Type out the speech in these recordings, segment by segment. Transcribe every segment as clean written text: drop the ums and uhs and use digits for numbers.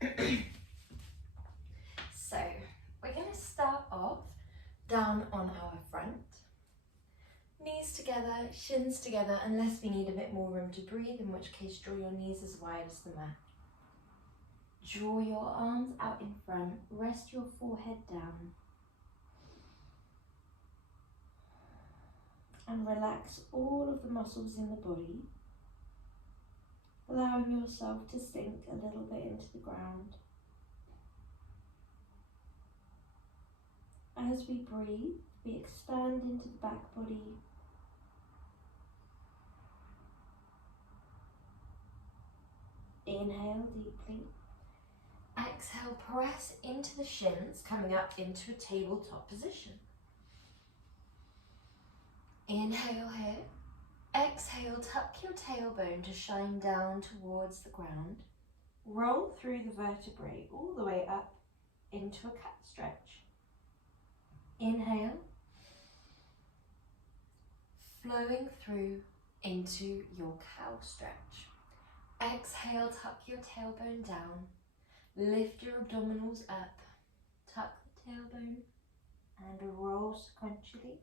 So we're going to start off down on our front. Knees together, shins together, unless we need a bit more room to breathe, in which case draw your knees as wide as the mat. Draw your arms out in front, rest your forehead down. And relax all of the muscles in the body, allowing yourself to sink a little bit into the ground. As we breathe, we expand into the back body. Inhale deeply. Exhale, press into the shins, coming up into a tabletop position. Inhale here. Exhale, tuck your tailbone to shine down towards the ground. Roll through the vertebrae all the way up into a cat stretch. Inhale. Flowing through into your cow stretch. Exhale, tuck your tailbone down. Lift your abdominals up. Tuck the tailbone and roll sequentially.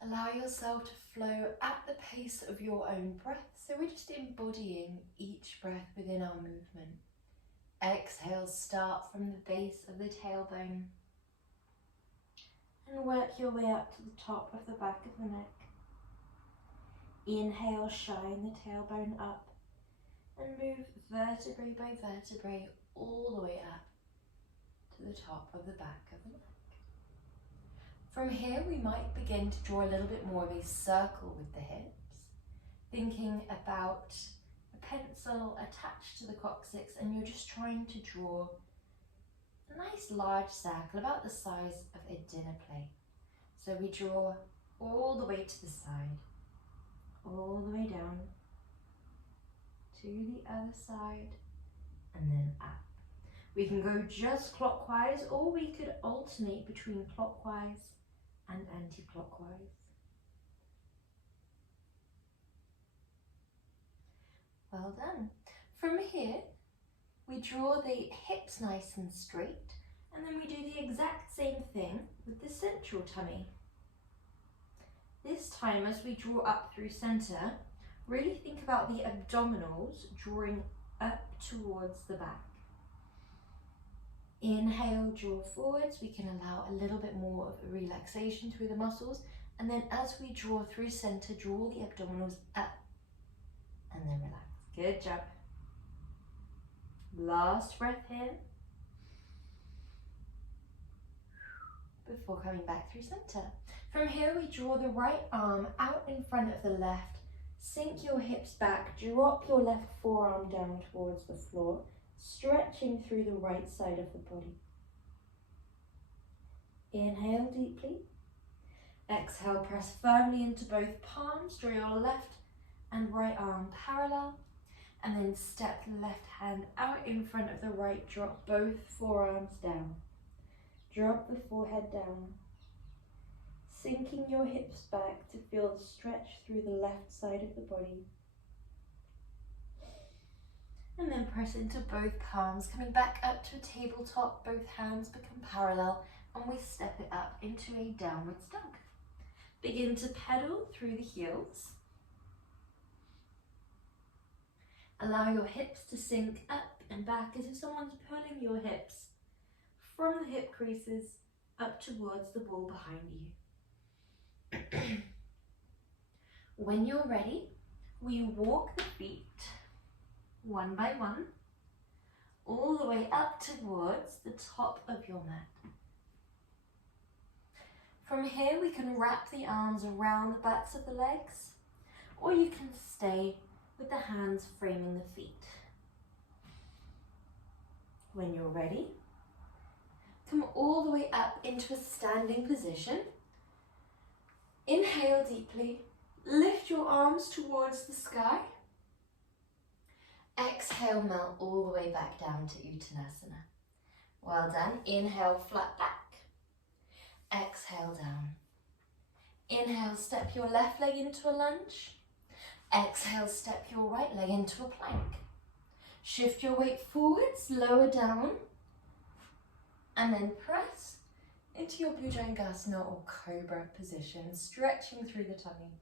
Allow yourself to flow at the pace of your own breath. So we're just embodying each breath within our movement. Exhale, start from the base of the tailbone and work your way up to the top of the back of the neck. Inhale, shine the tailbone up and move vertebrae by vertebrae all the way up to the top of the back of the neck. From here, we might begin to draw a little bit more of a circle with the hips, thinking about a pencil attached to the coccyx, and you're just trying to draw a nice large circle about the size of a dinner plate. So we draw all the way to the side, all the way down to the other side, and then up. We can go just clockwise, or we could alternate between clockwise and anti-clockwise. Well done. From here, we draw the hips nice and straight, and then we do the exact same thing with the central tummy. This time, as we draw up through center, really think about the abdominals drawing up towards the back. Inhale, draw forwards. We can allow a little bit more of a relaxation through the muscles. And then as we draw through center, draw the abdominals up and then relax. Good job. Last breath here before coming back through center. From here, we draw the right arm out in front of the left. Sink your hips back. Drop your left forearm down towards the floor, stretching through the right side of the body. Inhale deeply. Exhale, press firmly into both palms. Draw your left and right arm parallel. And then step the left hand out in front of the right. Drop both forearms down. Drop the forehead down. Sinking your hips back to feel the stretch through the left side of the body. And then press into both palms, coming back up to a tabletop. Both hands become parallel, and we step it up into a downwards dog. Begin to pedal through the heels. Allow your hips to sink up and back as if someone's pulling your hips from the hip creases up towards the ball behind you. When you're ready, we walk the feet one by one, all the way up towards the top of your mat. From here, we can wrap the arms around the backs of the legs, or you can stay with the hands framing the feet. When you're ready, come all the way up into a standing position. Inhale deeply, lift your arms towards the sky. Exhale, melt all the way back down to Uttanasana. Well done. Inhale, flat back. Exhale, down. Inhale, step your left leg into a lunge. Exhale, step your right leg into a plank. Shift your weight forwards, lower down, and then press into your Bhujangasana or Cobra position, stretching through the tummy.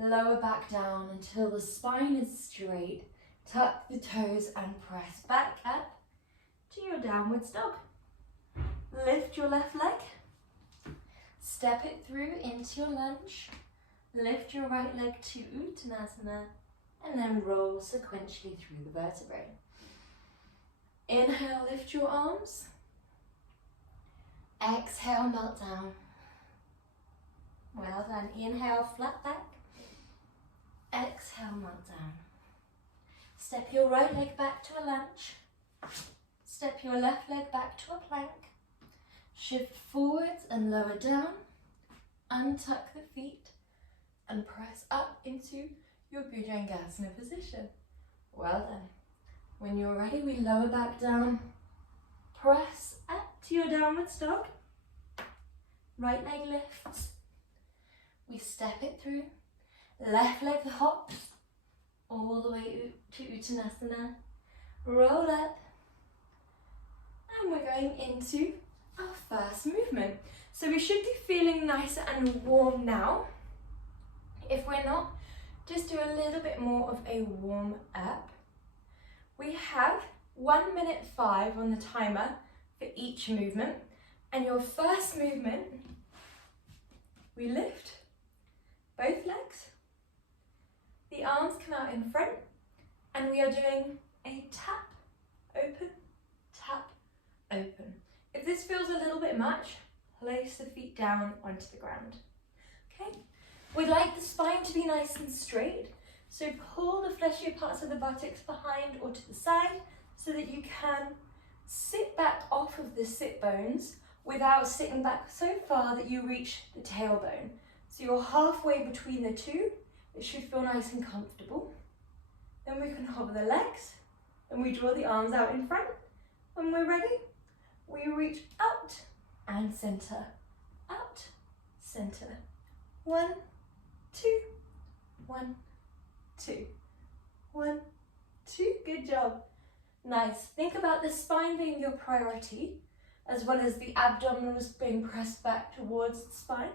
Lower back down until the spine is straight. Tuck the toes and press back up to your downwards dog. Lift your left leg. Step it through into your lunge. Lift your right leg to Uttanasana and then roll sequentially through the vertebrae. Inhale, lift your arms. Exhale, melt down. Well done. Inhale, flat back. Exhale, melt down. Step your right leg back to a lunge. Step your left leg back to a plank. Shift forwards and lower down. Untuck the feet and press up into your Bhujangasana position. Well done. When you're ready, we lower back down. Press up to your downwards dog. Right leg lifts. We step it through. Left leg hops all the way to Uttanasana. Roll up. And we're going into our first movement. So we should be feeling nice and warm now. If we're not, just do a little bit more of a warm up. We have 1 minute 5 on the timer for each movement. And your first movement, we lift both legs. The arms come out in front and we are doing a tap, open, tap, open. If this feels a little bit much, place the feet down onto the ground. Okay? We'd like the spine to be nice and straight, so pull the fleshier parts of the buttocks behind or to the side so that you can sit back off of the sit bones without sitting back so far that you reach the tailbone. So you're halfway between the two. It should feel nice and comfortable. Then we can hover the legs and we draw the arms out in front. When we're ready, we reach out and center, out, center. 1, 2, 1, 2, 1, 2. Good job. Nice. Think about the spine being your priority, as well as the abdominals being pressed back towards the spine.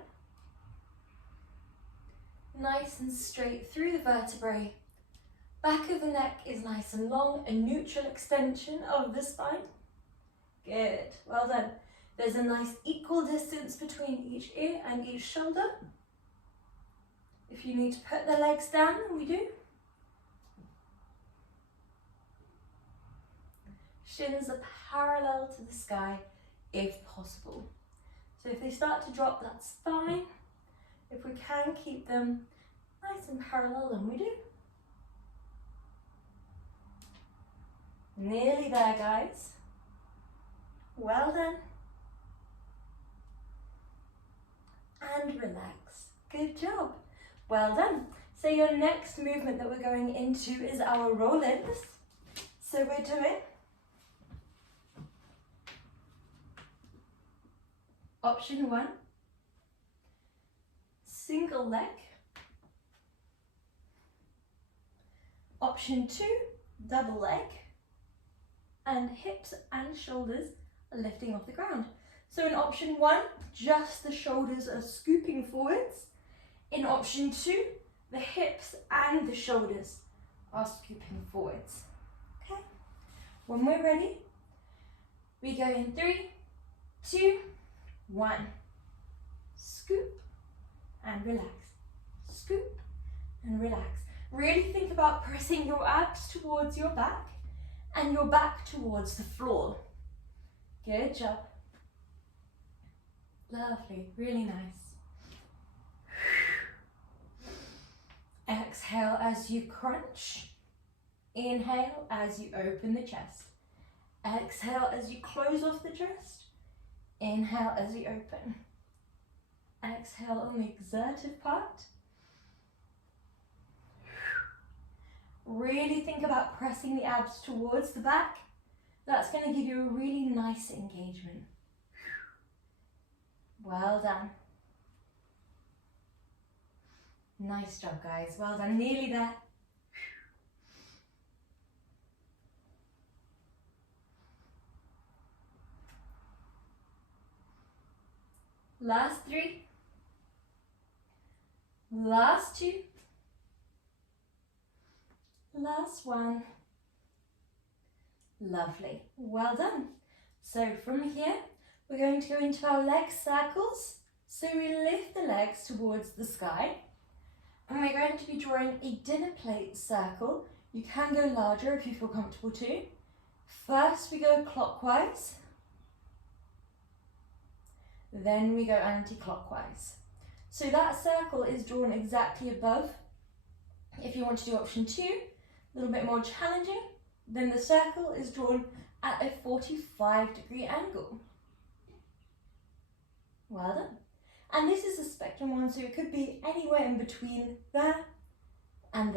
Nice and straight through the vertebrae. Back of the neck is nice and long, a neutral extension of the spine. Good. Well done. There's a nice equal distance between each ear and each shoulder. If you need to put the legs down, we do. Shins are parallel to the sky if possible. So if they start to drop, that's fine. If we can keep them nice and parallel, then we do. Nearly there, guys. Well done. And relax. Good job. Well done. So your next movement that we're going into is our roll-ins. So we're doing option 1, single leg. Option 2, double leg. And hips and shoulders are lifting off the ground. So in option 1, just the shoulders are scooping forwards. In option 2, the hips and the shoulders are scooping forwards. Okay? When we're ready, we go in 3, 2, 1. Scoop and relax. Scoop and relax. Really think about pressing your abs towards your back and your back towards the floor. Good job. Lovely, really nice. Exhale as you crunch. Inhale as you open the chest. Exhale as you close off the chest. Inhale as you open. Exhale on the exertive part. Really think about pressing the abs towards the back. That's going to give you a really nice engagement. Well done. Nice job, guys. Well done. Nearly there. Last 3. Last 2. Last 1. Lovely. Well done. So from here, we're going to go into our leg circles. So we lift the legs towards the sky. And we're going to be drawing a dinner plate circle. You can go larger if you feel comfortable too. First we go clockwise. Then we go anti-clockwise. So that circle is drawn exactly above. If you want to do option 2, a little bit more challenging, then the circle is drawn at a 45-degree angle. Well done. And this is a spectrum one, so it could be anywhere in between there, and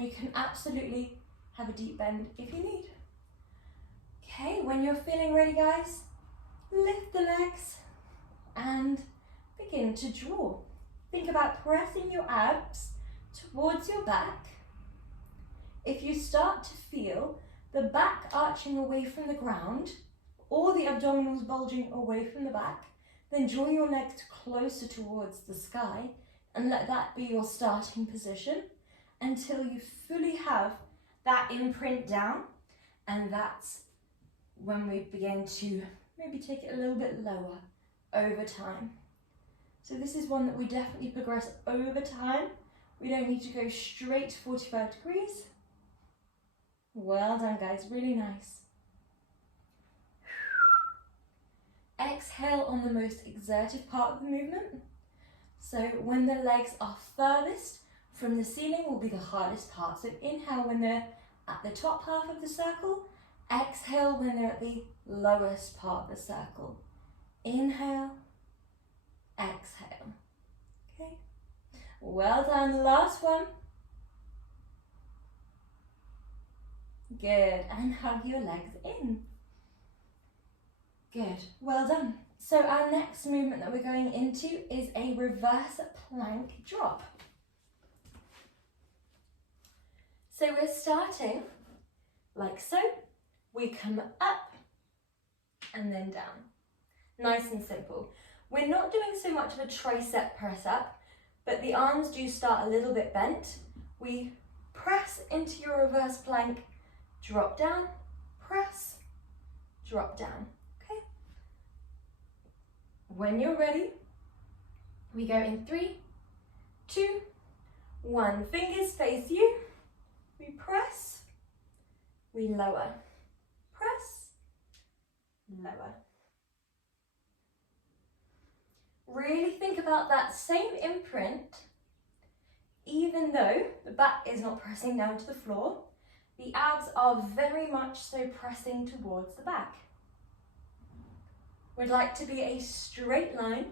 you can absolutely have a deep bend if you need. Okay, when you're feeling ready, guys, lift the legs and begin to draw. Think about pressing your abs towards your back. If you start to feel the back arching away from the ground or the abdominals bulging away from the back, then draw your legs closer towards the sky and let that be your starting position until you fully have that imprint down, and that's when we begin to maybe take it a little bit lower over time. So this is one that we definitely progress over time. We don't need to go straight to 45 degrees. Well done, guys, really nice. Exhale on the most exertive part of the movement. So when the legs are furthest from the ceiling will be the hardest part. So inhale when they're at the top half of the circle. Exhale when they're at the lowest part of the circle. Inhale, exhale. Okay, well done. Last one. Good, and hug your legs in. Good, well done. So our next movement that we're going into is a reverse plank drop. So we're starting like so. We come up and then down. Nice and simple. We're not doing so much of a tricep press up, but the arms do start a little bit bent. We press into your reverse plank, drop down, press, drop down. Okay. When you're ready, we go in 3, 2, 1. Fingers face you. We press, we lower, press, lower. Really think about that same imprint, even though the back is not pressing down to the floor, the abs are very much so pressing towards the back. We'd like to be a straight line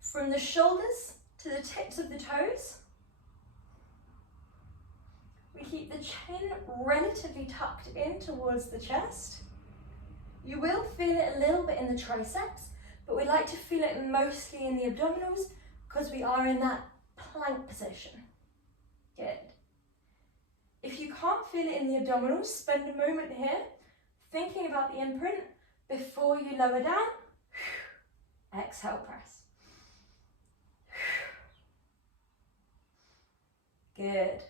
from the shoulders to the tips of the toes. We keep the chin relatively tucked in towards the chest. You will feel it a little bit in the triceps, but we like to feel it mostly in the abdominals because we are in that plank position. Good. If you can't feel it in the abdominals, spend a moment here thinking about the imprint before you lower down. Exhale, press. Good.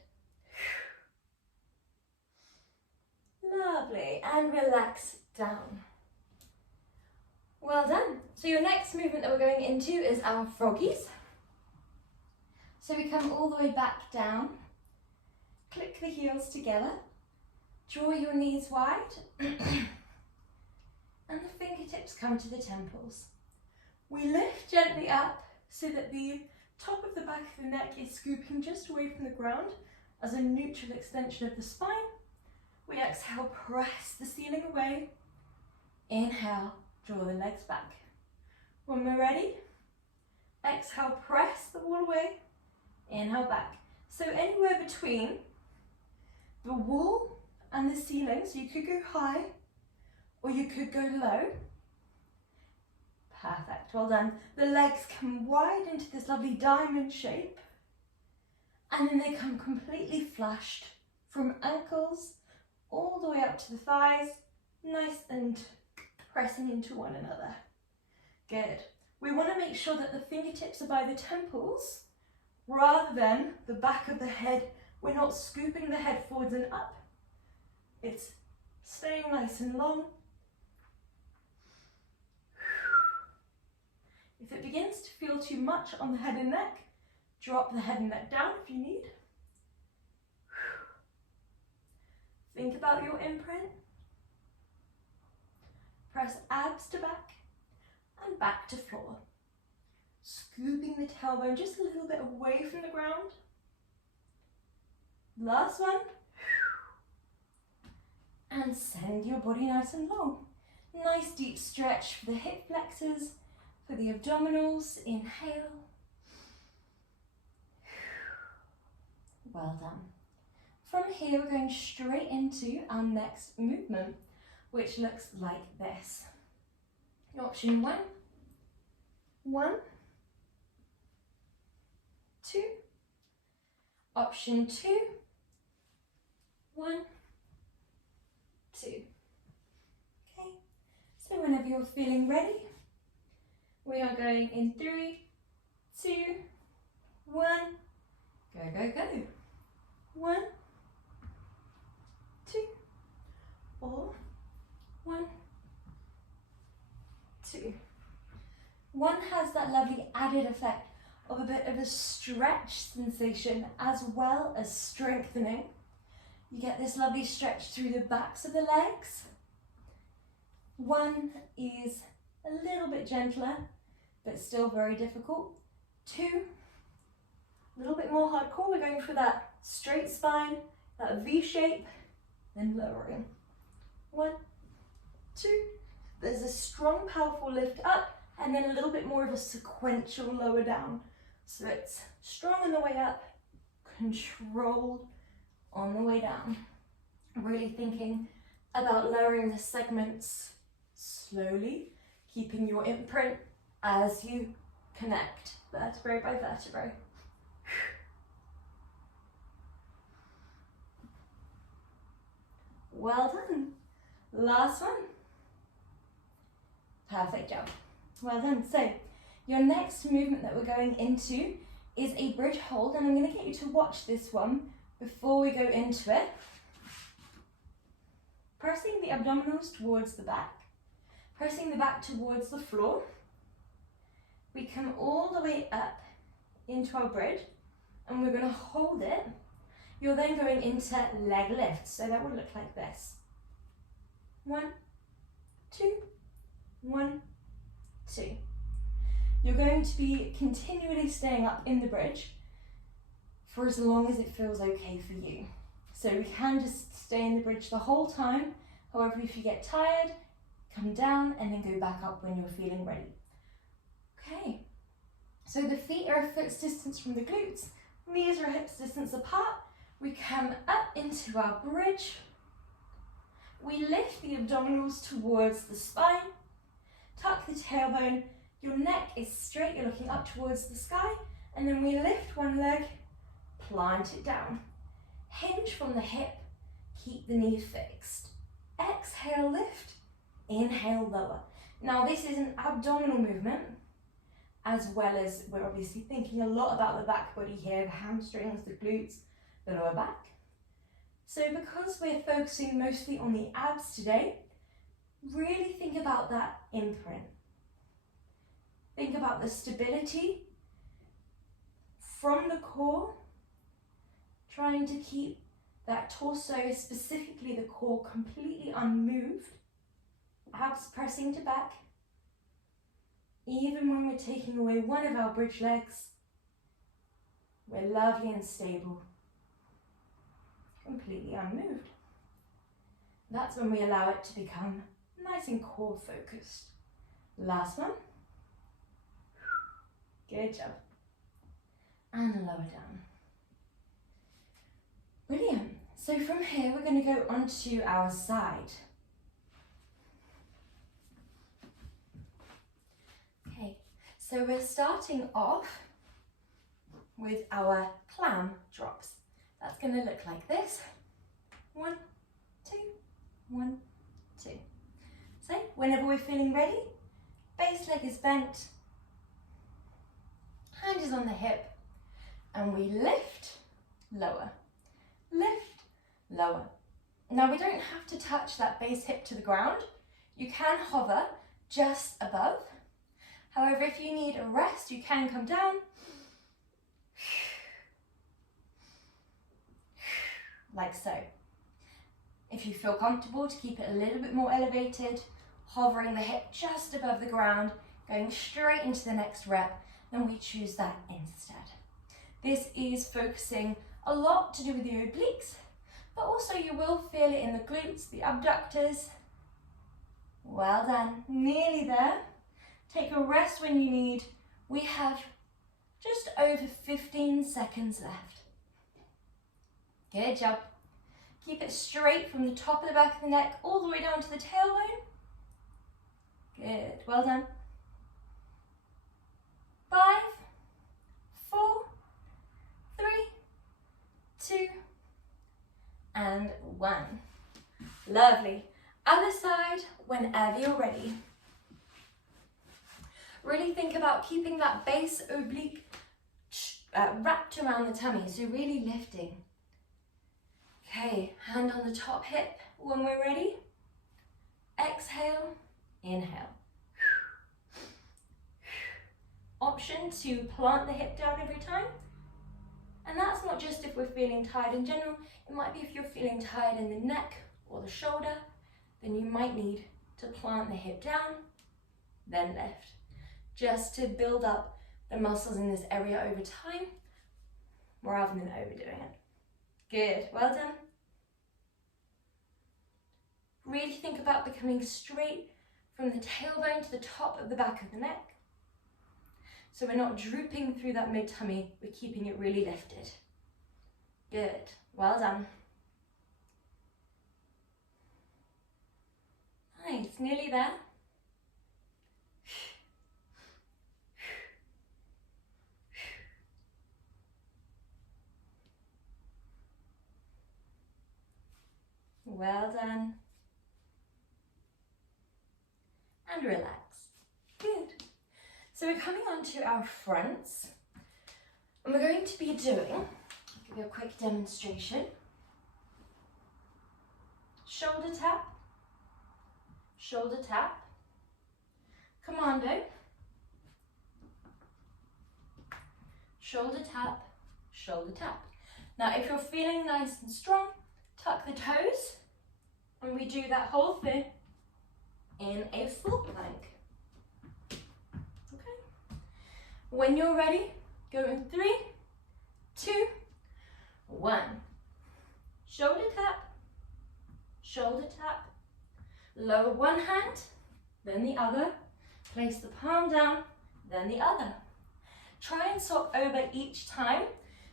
Lovely, and relax down. Well done. So your next movement that we're going into is our froggies. So we come all the way back down, click the heels together, draw your knees wide, and the fingertips come to the temples. We lift gently up so that the top of the back of the neck is scooping just away from the ground as a neutral extension of the spine. We exhale, press the ceiling away. Inhale, draw the legs back. When we're ready, exhale, press the wall away. Inhale, back. So anywhere between the wall and the ceiling, so you could go high or you could go low. Perfect, well done. The legs come wide into this lovely diamond shape. and then they come completely flushed from ankles all the way up to the thighs, nice and pressing into one another. Good. We want to make sure that the fingertips are by the temples rather than the back of the head. We're not scooping the head forwards and up. It's staying nice and long. If it begins to feel too much on the head and neck, drop the head and neck down if you need. Think about your imprint. Press abs to back and back to floor. Scooping the tailbone just a little bit away from the ground. Last one. And send your body nice and long. Nice deep stretch for the hip flexors, for the abdominals. Inhale. Well done. From here, we're going straight into our next movement, which looks like this. Option 1, 1, 2. Option 2, 1, 2. Okay, so whenever you're feeling ready, we are going in 3, 2, 1, go, go, go. 1, 2, or 1, 2. 1 has that lovely added effect of a bit of a stretch sensation as well as strengthening. You get this lovely stretch through the backs of the legs. 1 is a little bit gentler, but still very difficult. 2, a little bit more hardcore. We're going for that straight spine, that V shape, then lowering. 1, 2. There's a strong, powerful lift up, and then a little bit more of a sequential lower down. So it's strong on the way up, controlled on the way down. Really thinking about lowering the segments slowly, keeping your imprint as you connect vertebrae by vertebrae. Well done. Last one. Perfect job. Well done. So your next movement that we're going into is a bridge hold, and I'm going to get you to watch this one before we go into it. Pressing the abdominals towards the back, pressing the back towards the floor. We come all the way up into our bridge, and we're going to hold it. You're then going into leg lifts, so that will look like this. 1, 2, 1, 2. You're going to be continually staying up in the bridge for as long as it feels okay for you. So we can just stay in the bridge the whole time. However, if you get tired, come down and then go back up when you're feeling ready. Okay, so the feet are a foot's distance from the glutes, knees are hips distance apart. We come up into our bridge. We lift the abdominals towards the spine, tuck the tailbone, your neck is straight, you're looking up towards the sky, and then we lift one leg, plant it down. Hinge from the hip, keep the knee fixed. Exhale, lift, inhale, lower. Now this is an abdominal movement, as well as we're obviously thinking a lot about the back body here, the hamstrings, the glutes, the lower back. So because we're focusing mostly on the abs today, really think about that imprint. Think about the stability from the core, trying to keep that torso, specifically the core, completely unmoved. Abs pressing to back. Even when we're taking away one of our bridge legs, we're lovely and stable, completely unmoved. That's when we allow it to become nice and core focused. Last one. Good job. And lower down. Brilliant. So from here, we're going to go onto our side. Okay, so we're starting off with our clam drops. That's going to look like this. 1, 2, 1, 2. So whenever we're feeling ready, base leg is bent, hand is on the hip, and we lift, lower, lift, lower. Now we don't have to touch that base hip to the ground. You can hover just above. However, if you need a rest, you can come down, like so. If you feel comfortable to keep it a little bit more elevated, hovering the hip just above the ground, going straight into the next rep, then we choose that instead. This is focusing a lot to do with the obliques, but also you will feel it in the glutes, the abductors. Well done, nearly there. Take a rest when you need. We have just over 15 seconds left. Good job. Keep it straight from the top of the back of the neck all the way down to the tailbone. Good, well done. 5, 4, 3, 2, and 1. Lovely. Other side whenever you're ready. Really think about keeping that base oblique wrapped around the tummy, so really lifting. Okay, hand on the top hip when we're ready. Exhale, inhale. Option to plant the hip down every time. And that's not just if we're feeling tired in general, it might be if you're feeling tired in the neck or the shoulder, then you might need to plant the hip down, then lift, just to build up the muscles in this area over time, rather than overdoing it. Good, well done. Really think about becoming straight from the tailbone to the top of the back of the neck. So we're not drooping through that mid-tummy, we're keeping it really lifted. Good, well done. Nice, nearly there. Well done. And relax. Good. So we're coming on to our fronts, and we're going to be doing, I'll give you a quick demonstration. Shoulder tap, commando, shoulder tap. Now if you're feeling nice and strong, tuck the toes, and we do that whole thing in a full plank. Okay. When you're ready, go in 3, 2, 1. Shoulder tap, lower one hand, then the other, place the palm down, then the other. Try and swap over each time,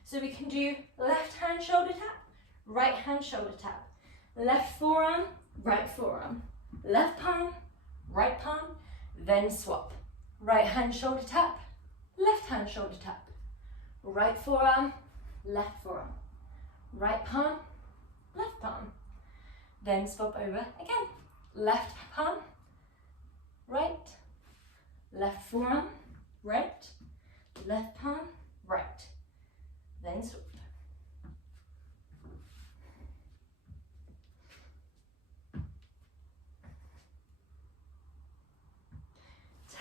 so we can do left hand shoulder tap, right hand shoulder tap, left forearm, right forearm, left palm, right palm, then swap. Right hand shoulder tap, left hand shoulder tap, right forearm, left forearm, right palm, left palm, then swap over again. Left palm, right, left forearm, right, left palm, right, then swap.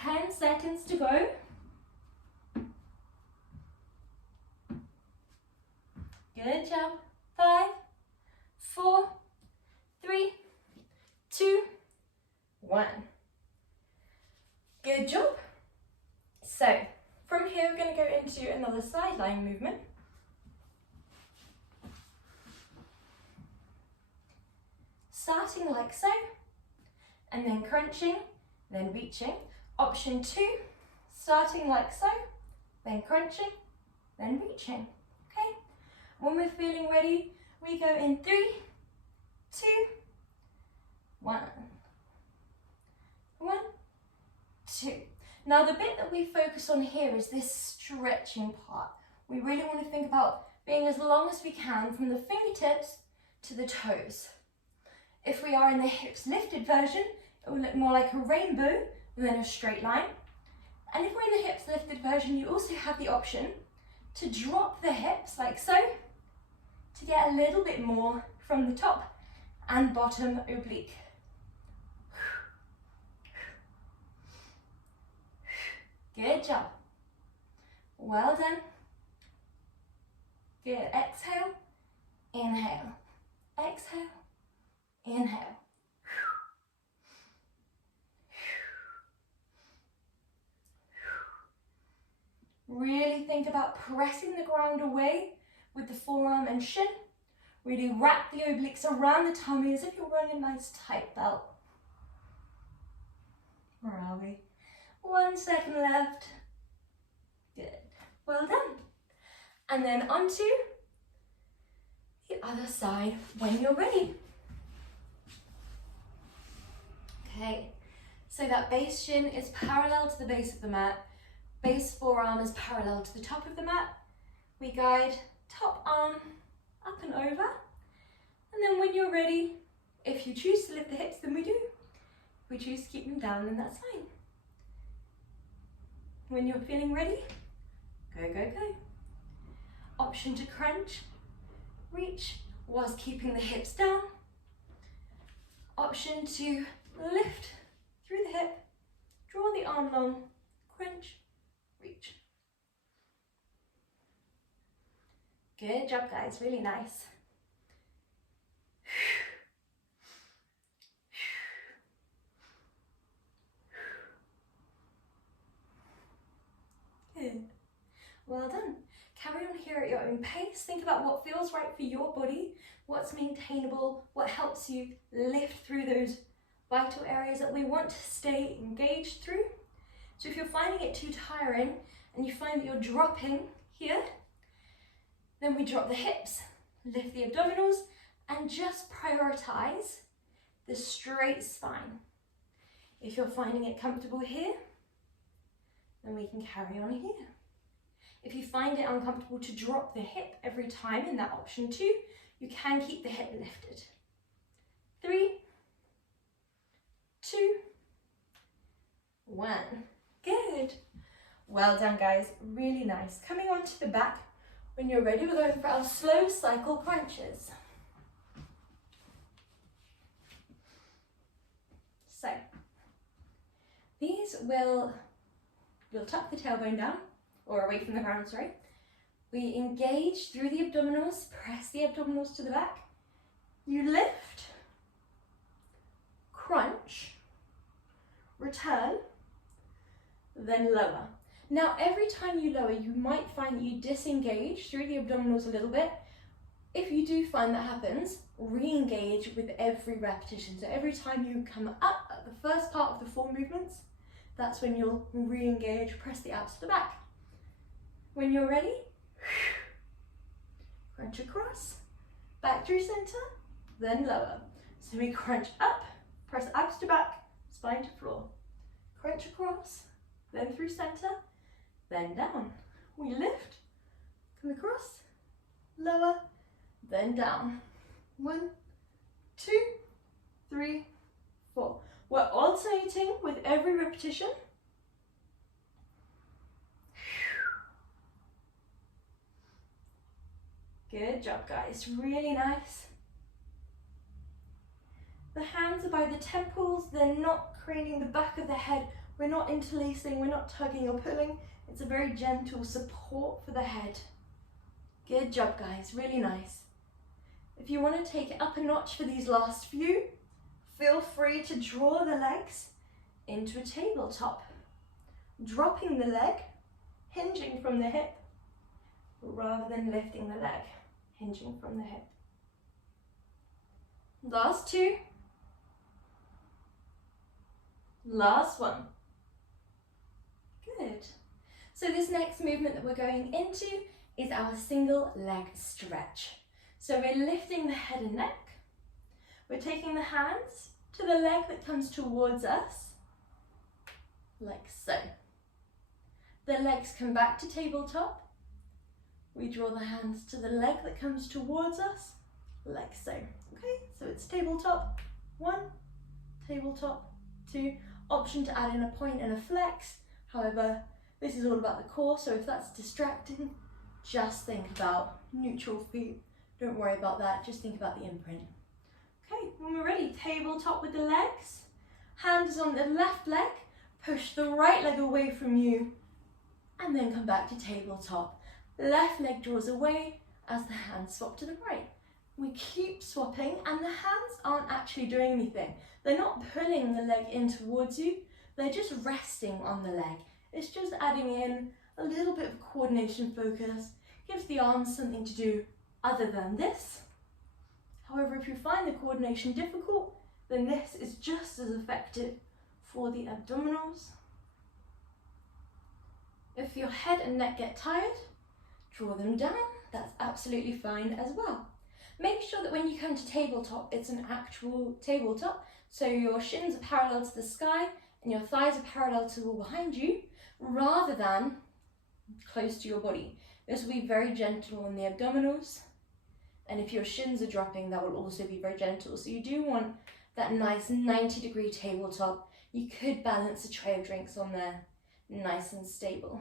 Ten seconds to go. Good job. 5, 4, 3, 2, 1. Good job. So from here, we're going to go into another sideline movement. Starting like so, and then crunching, then reaching. Option 2, starting like so, then crunching, then reaching. Okay. When we're feeling ready, we go in 3, 2, 1. 1, 2. Now the bit that we focus on here is this stretching part. we really want to think about being as long as we can from the fingertips to the toes. If we are in the hips lifted version, it will look more like a rainbow than a straight line. And if we're in the hips lifted version, you also have the option to drop the hips like so, to get a little bit more from the top and bottom oblique. Good job. Well done. Good. Exhale, inhale, exhale, inhale. Really think about pressing the ground away with the forearm and shin. Really wrap the obliques around the tummy as if you're wearing a nice tight belt. Where are we? 1 second left. Good. Well done. And then onto the other side when you're ready. Okay, so that base shin is parallel to the base of the mat. Base forearm is parallel to the top of the mat. We guide top arm up and over. And then when you're ready, if you choose to lift the hips, then we do. If we choose to keep them down, then that's fine. When you're feeling ready, go, go, go. Option to crunch, reach whilst keeping the hips down. Option to lift through the hip, draw the arm long, crunch, reach. Good job, guys, really nice. Good. Well done. Carry on here at your own pace. Think about what feels right for your body, what's maintainable, what helps you lift through those vital areas that we want to stay engaged through. So if you're finding it too tiring and you find that you're dropping here, then we drop the hips, lift the abdominals, and just prioritize the straight spine. If you're finding it comfortable here, then we can carry on here. If you find it uncomfortable to drop the hip every time in that option 2, you can keep the hip lifted. 3, 2, 1. Good. Well done, guys. Really nice. Coming on to the back. When you're ready, we're going for our slow cycle crunches. So, these we'll tuck the tailbone down, or away from the ground, sorry. We engage through the abdominals, press the abdominals to the back. You lift, crunch, return, then lower. Now, every time you lower, you might find that you disengage through the abdominals a little bit. If you do find that happens, re-engage with every repetition. So every time you come up at the first part of the 4 movements, that's when you'll re-engage, press the abs to the back. When you're ready, crunch across, back through center, then lower. So we crunch up, press abs to back, spine to floor. Crunch across, then through center, then down. We lift, come across, lower, then down. 1, 2, 3, 4. We're alternating with every repetition. Good job, guys. Really nice. The hands are by the temples. They're not craning the back of the head. We're not interlacing. We're not tugging or pulling. It's a very gentle support for the head. Good job, guys. Really nice. If you want to take it up a notch for these last few, feel free to draw the legs into a tabletop. Dropping the leg, hinging from the hip, rather than lifting the leg, hinging from the hip. Last 2. Last 1. Good. So this next movement that we're going into is our single leg stretch. So we're lifting the head and neck. We're taking the hands to the leg that comes towards us, like so. The legs come back to tabletop. we draw the hands to the leg that comes towards us, like so. Okay, so it's tabletop, 1, tabletop, 2, option to add in a point and a flex. However, this is all about the core, so if that's distracting, just think about neutral feet. Don't worry about that, just think about the imprint. Okay, when we're ready, tabletop with the legs. Hands on the left leg, push the right leg away from you, and then come back to tabletop. Left leg draws away as the hands swap to the right. We keep swapping, and the hands aren't actually doing anything. They're not pulling the leg in towards you, they're just resting on the leg. It's just adding in a little bit of coordination focus, gives the arms something to do other than this. However, if you find the coordination difficult, then this is just as effective for the abdominals. If your head and neck get tired, draw them down, that's absolutely fine as well. Make sure that when you come to tabletop, it's an actual tabletop, so your shins are parallel to the sky and your thighs are parallel to the wall behind you, rather than close to your body. This will be very gentle on the abdominals, and if your shins are dropping, that will also be very gentle. So you do want that nice 90-degree tabletop. You could balance a tray of drinks on there, nice and stable.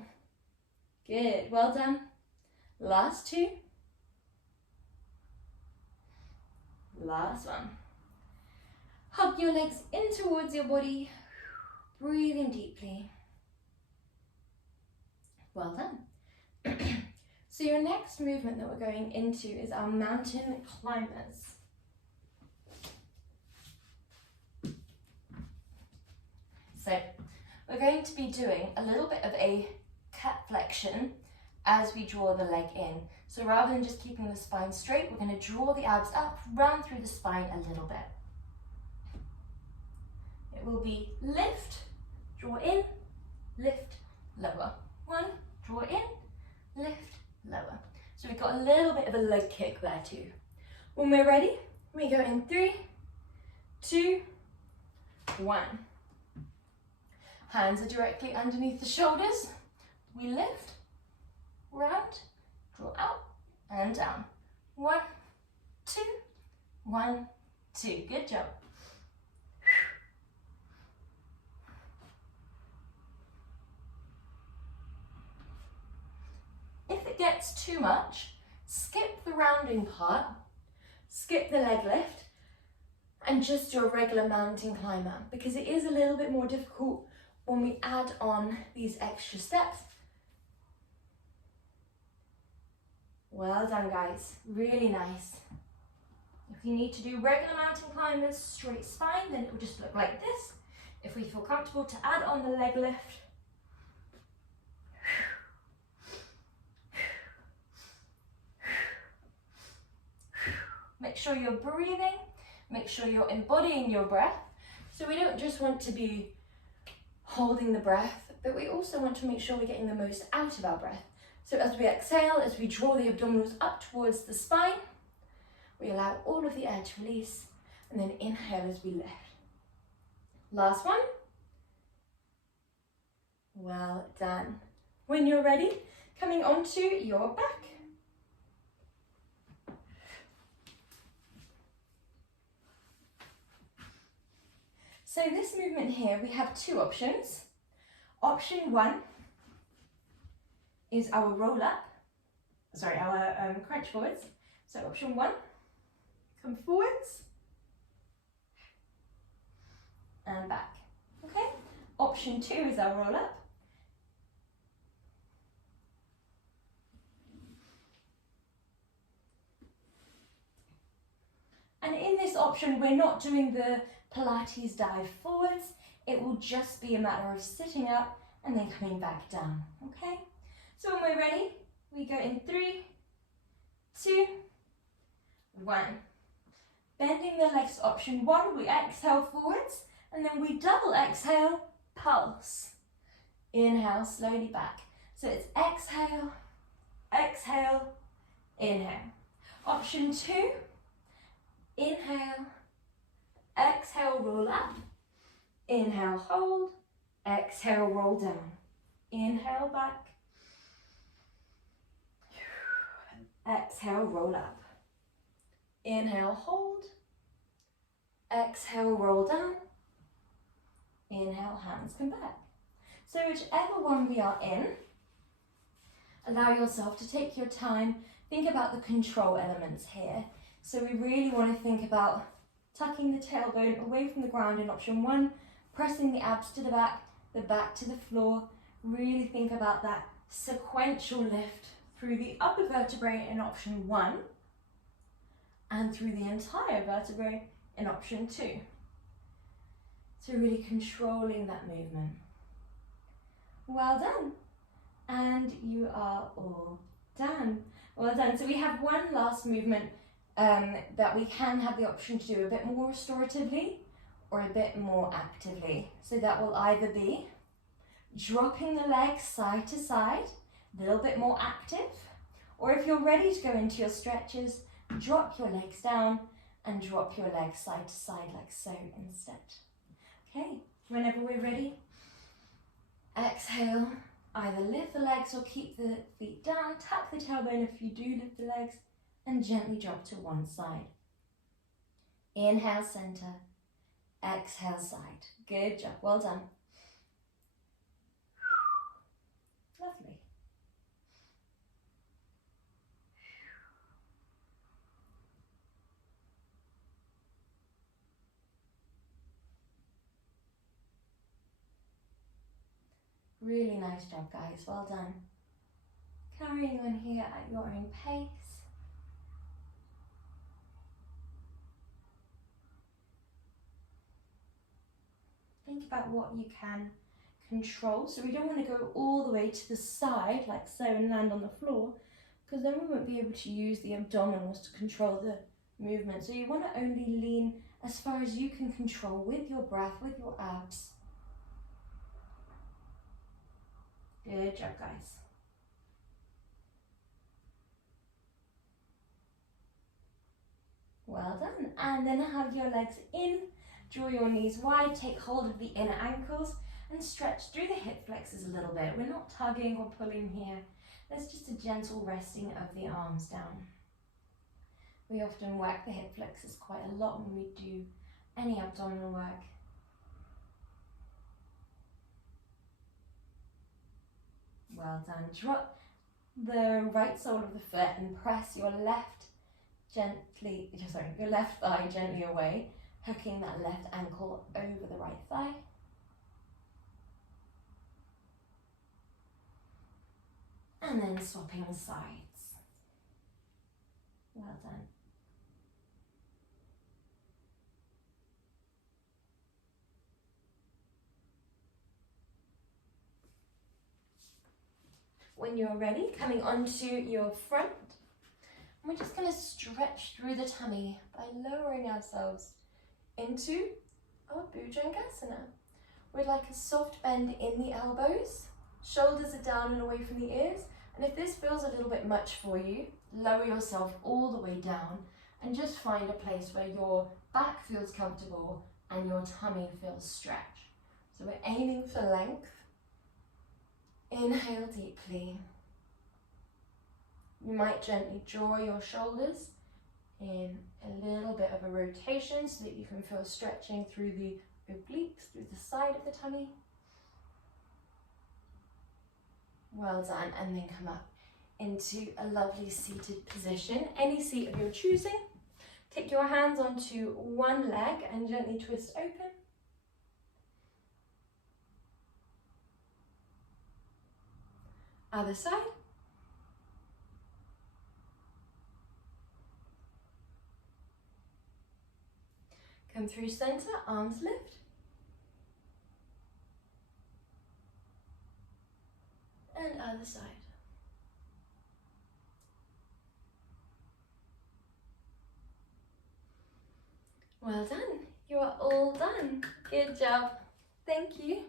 Good, well done. Last 2. Last one. Hug your legs in towards your body, breathing deeply. Well done. So your next movement that we're going into is our mountain climbers. So we're going to be doing a little bit of a cat flexion as we draw the leg in. So rather than just keeping the spine straight, we're going to draw the abs up, run through the spine a little bit. It will be lift, draw in, lift, lower. 1, draw in, lift, lower. So we've got a little bit of a leg kick there too. When we're ready, we go in 3, 2, 1. Hands are directly underneath the shoulders. We lift, round, draw out and down. 1, 2, 1, 2. Good job. If it gets too much, skip the rounding part, skip the leg lift, and just do a regular mountain climber, because it is a little bit more difficult when we add on these extra steps. Well done, guys, really nice. If you need to do regular mountain climbers, straight spine, then it will just look like this. If we feel comfortable to add on the leg lift, make sure you're breathing, make sure you're embodying your breath. So we don't just want to be holding the breath, but we also want to make sure we're getting the most out of our breath. So as we exhale, as we draw the abdominals up towards the spine, we allow all of the air to release, and then inhale as we lift. Last one. Well done. When you're ready, coming onto your back. So this movement here, we have 2 options. Option 1 is our roll up, our crunch forwards. So option 1, come forwards and back. Okay. Option 2 is our roll up. And in this option, we're not doing the Pilates dive forwards. It will just be a matter of sitting up and then coming back down, okay? So when we're ready, we go in 3, 2, 1. Bending the legs, option 1, we exhale forwards, and then we double exhale, pulse. Inhale, slowly back. So it's exhale, exhale, inhale. Option 2, inhale, exhale, roll up. Inhale, hold. Exhale, roll down. Inhale, back. Exhale, roll up. Inhale, hold. Exhale, roll down. Inhale, hands come back. So whichever one we are in, allow yourself to take your time. Think about the control elements here. So we really want to think about tucking the tailbone away from the ground in option 1, pressing the abs to the back to the floor. Really think about that sequential lift through the upper vertebrae in option 1 and through the entire vertebrae in option 2. So really controlling that movement. Well done. And you are all done. Well done. So we have one last movement that we can have the option to do a bit more restoratively or a bit more actively. So that will either be dropping the legs side to side, a little bit more active, or if you're ready to go into your stretches, drop your legs down and drop your legs side to side like so instead. Okay, whenever we're ready, exhale, either lift the legs or keep the feet down, tuck the tailbone if you do lift the legs, and gently drop to one side. Inhale, center, exhale, side. Good job, well done. Lovely. Really nice job, guys, well done. Carrying on here at your own pace. Think about what you can control. So we don't want to go all the way to the side like so and land on the floor, because then we won't be able to use the abdominals to control the movement. So you want to only lean as far as you can control with your breath, with your abs. Good job, guys. Well done. And then hug your legs in, draw your knees wide, take hold of the inner ankles and stretch through the hip flexors a little bit. We're not tugging or pulling here. There's just a gentle resting of the arms down. We often work the hip flexors quite a lot when we do any abdominal work. Well done. Drop the right sole of the foot and press your left thigh gently away, hooking that left ankle over the right thigh. And then swapping sides. Well done. When you're ready, coming onto your front, we're just going to stretch through the tummy by lowering ourselves into our Bhujangasana. We'd like a soft bend in the elbows, shoulders are down and away from the ears, and if this feels a little bit much for you, lower yourself all the way down and just find a place where your back feels comfortable and your tummy feels stretched. So we're aiming for length. Inhale deeply. You might gently draw your shoulders in a little bit of a rotation so that you can feel stretching through the obliques, through the side of the tummy. Well done, and then come up into a lovely seated position, any seat of your choosing. Take your hands onto one leg and gently twist open. Other side. Come through center, arms lift. And other side. Well done. You are all done. Good job. Thank you.